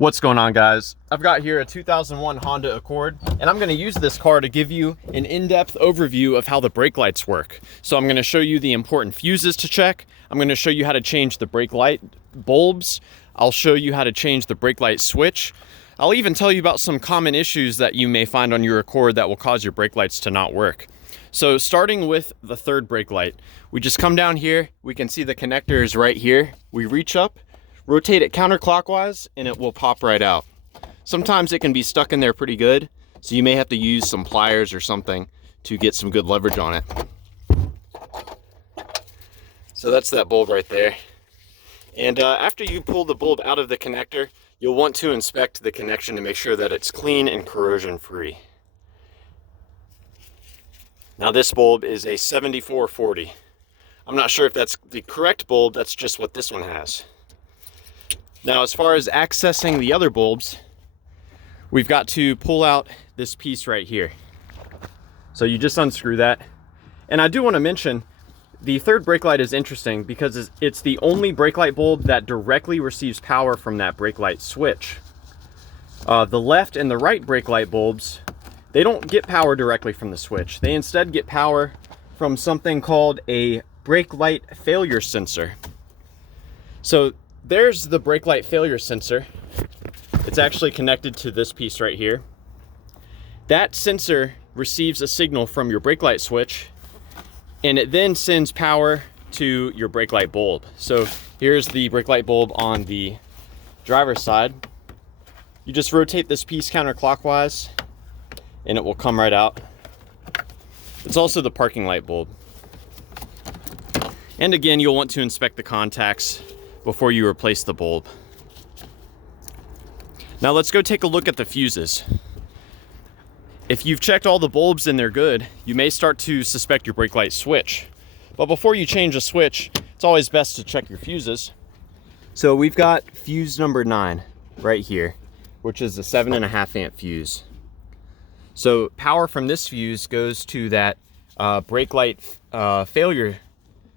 What's going on, guys? I've got here a 2001 Honda Accord, and I'm going to use this car to give you an in-depth overview of how the brake lights work. So I'm going to show you the important fuses to check. I'm going to show you how to change the brake light bulbs. I'll show you how to change the brake light switch. I'll even tell you about some common issues that you may find on your Accord that will cause your brake lights to not work. So starting with the third brake light, we just come down here. We can see the connector is right here. We reach up, rotate it counterclockwise, and it will pop right out. Sometimes it can be stuck in there pretty good, so you may have to use some pliers or something to get some good leverage on it. So that's that bulb right there. And after you pull the bulb out of the connector, you'll want to inspect the connection to make sure that it's clean and corrosion free. Now this bulb is a 7440. I'm not sure if that's the correct bulb, that's just what this one has. Now, as far as accessing the other bulbs, we've got to pull out this piece right here. So you just unscrew that. And I do want to mention, the third brake light is interesting because it's the only brake light bulb that directly receives power from that brake light switch. The left and the right brake light bulbs, they don't get power directly from the switch. They instead get power from something called a brake light failure sensor. So there's the brake light failure sensor. It's actually connected to this piece right here. That sensor receives a signal from your brake light switch, and it then sends power to your brake light bulb. So here's the brake light bulb on the driver's side. You just rotate this piece counterclockwise, and it will come right out. It's also the parking light bulb. And again, you'll want to inspect the contacts before you replace the bulb. Now let's go take a look at the fuses. If you've checked all the bulbs and they're good, you may start to suspect your brake light switch. But before you change a switch, it's always best to check your fuses. So we've got fuse number 9 right here, which is a 7.5 amp fuse. So power from this fuse goes to that brake light failure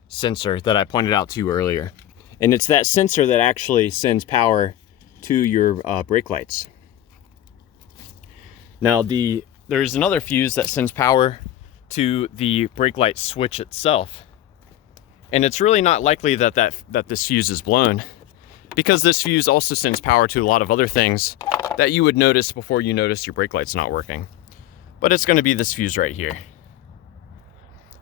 sensor that I pointed out to you earlier. And it's that sensor that actually sends power to your brake lights. Now there's another fuse that sends power to the brake light switch itself. And it's really not likely that this fuse is blown, because this fuse also sends power to a lot of other things that you would notice before you notice your brake light's not working. But it's going to be this fuse right here.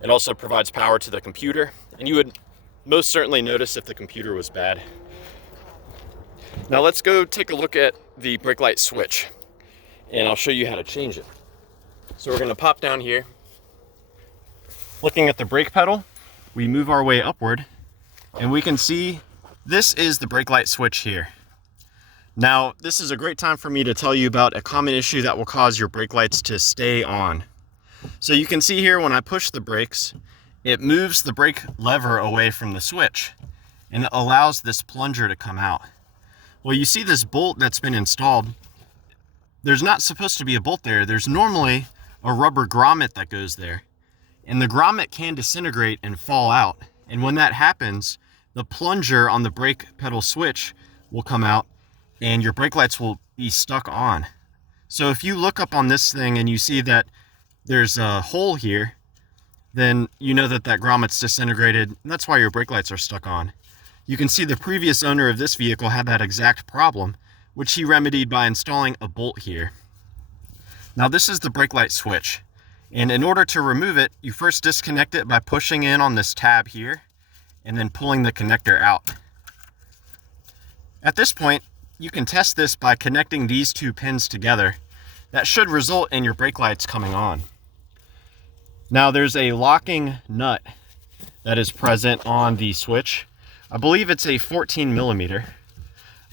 It also provides power to the computer, and you would most certainly notice if the computer was bad. Now let's go take a look at the brake light switch, and I'll show you how to change it. So we're going to pop down here. Looking at the brake pedal, we move our way upward, and we can see this is the brake light switch here. Now this is a great time for me to tell you about a common issue that will cause your brake lights to stay on. So you can see here when I push the brakes, it moves the brake lever away from the switch, and it allows this plunger to come out. Well, you see this bolt that's been installed. There's not supposed to be a bolt there. There's normally a rubber grommet that goes there, and the grommet can disintegrate and fall out. And when that happens, the plunger on the brake pedal switch will come out, and your brake lights will be stuck on. So if you look up on this thing and you see that there's a hole here, then you know that grommet's disintegrated, and that's why your brake lights are stuck on. You can see the previous owner of this vehicle had that exact problem, which he remedied by installing a bolt here. Now this is the brake light switch, and in order to remove it, you first disconnect it by pushing in on this tab here, and then pulling the connector out. At this point, you can test this by connecting these two pins together. That should result in your brake lights coming on. Now there's a locking nut that is present on the switch. I believe it's a 14 millimeter.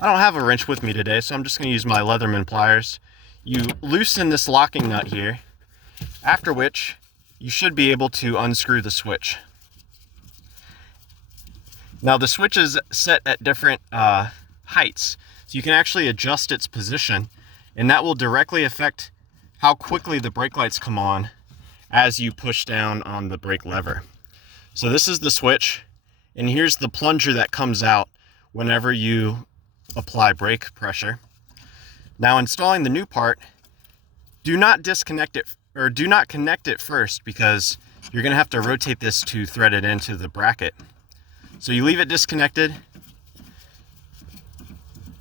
I don't have a wrench with me today, so I'm just going to use my Leatherman pliers. You loosen this locking nut here, after which you should be able to unscrew the switch. Now the switch is set at different heights, so you can actually adjust its position, and that will directly affect how quickly the brake lights come on as you push down on the brake lever. So this is the switch, and here's the plunger that comes out whenever you apply brake pressure. Now, installing the new part, do not disconnect it, or do not connect it first, because you're gonna have to rotate this to thread it into the bracket. So you leave it disconnected,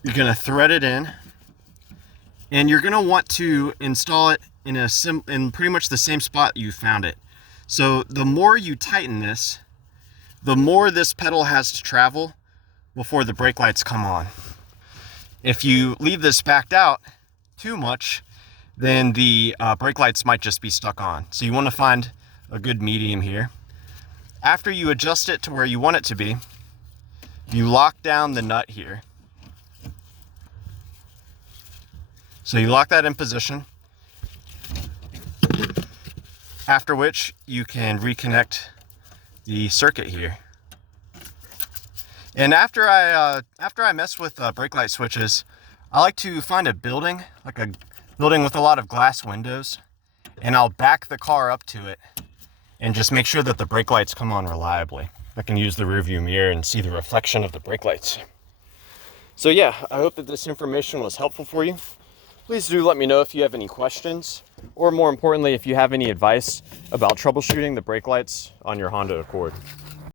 you're gonna thread it in, and you're gonna want to install it in pretty much the same spot you found it. So the more you tighten this, the more this pedal has to travel before the brake lights come on. If you leave this backed out too much, then the brake lights might just be stuck on. So you want to find a good medium here. After you adjust it to where you want it to be, you lock down the nut here. So you lock that in position, after which you can reconnect the circuit here. And after I mess with brake light switches, I like to find a building, like a building with a lot of glass windows, and I'll back the car up to it and just make sure that the brake lights come on reliably. I can use the rearview mirror and see the reflection of the brake lights. So yeah, I hope that this information was helpful for you. Please do let me know if you have any questions, or more importantly, if you have any advice about troubleshooting the brake lights on your Honda Accord.